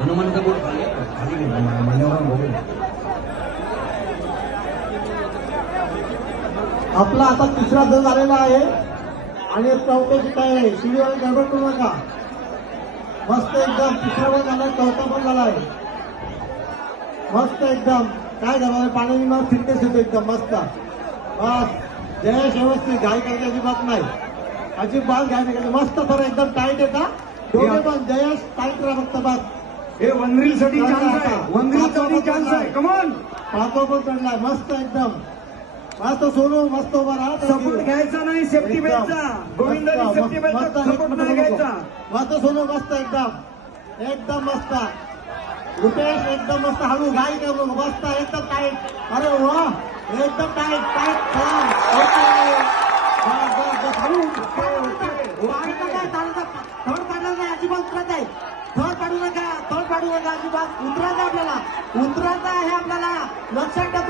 हनुमानाचा बोट खाली खाली मान्यवर बघू. आपला आता तिसरा दल झालेला आहे आणि चौथ्याची तयारी आहे. शिडीवर गडबड करू नका. मस्त एकदम तिसरा पण झाला, चौथा पण झाला आहे. मस्त एकदम काय झालं पाण्याने मग फिटनेस येतो एकदम मस्त. बस जयेश व्यवस्थित घाई करायची अजिबात नाही, अजिबात घाई नाही करायची. मस्त बरं एकदम टाईट येता दोघे पण. जयेश टाईट राहा फक्त बस. हे वनरील साठी चान्स आहे, वनरील साठी चान्स आहे. कमॉन पाहतो पण चढलाय मस्त एकदम. मस्त सोनू मस्त उभा राहा. सपोर्ट घ्यायचा नाही सेफ्टी बेल्टचा. गोविंदांनी सेफ्टी बेल्टचा सपोर्ट नाही घ्यायचा. मस्त सोनू मस्त एकदम एकदम मस्त. रुपेश एकदम मस्त हळू घाई करू मस्त एकदम टाईट. अरे वा एकदम टाईट टाईट थर्ड पाडणार नाही अजिबात उतरत आहे. थर्ड पाडू नका, थर्ड पाडू नका अजिबात. उतरायचं आपल्याला, उतरायचं आहे आपल्याला लक्षात ठेवा.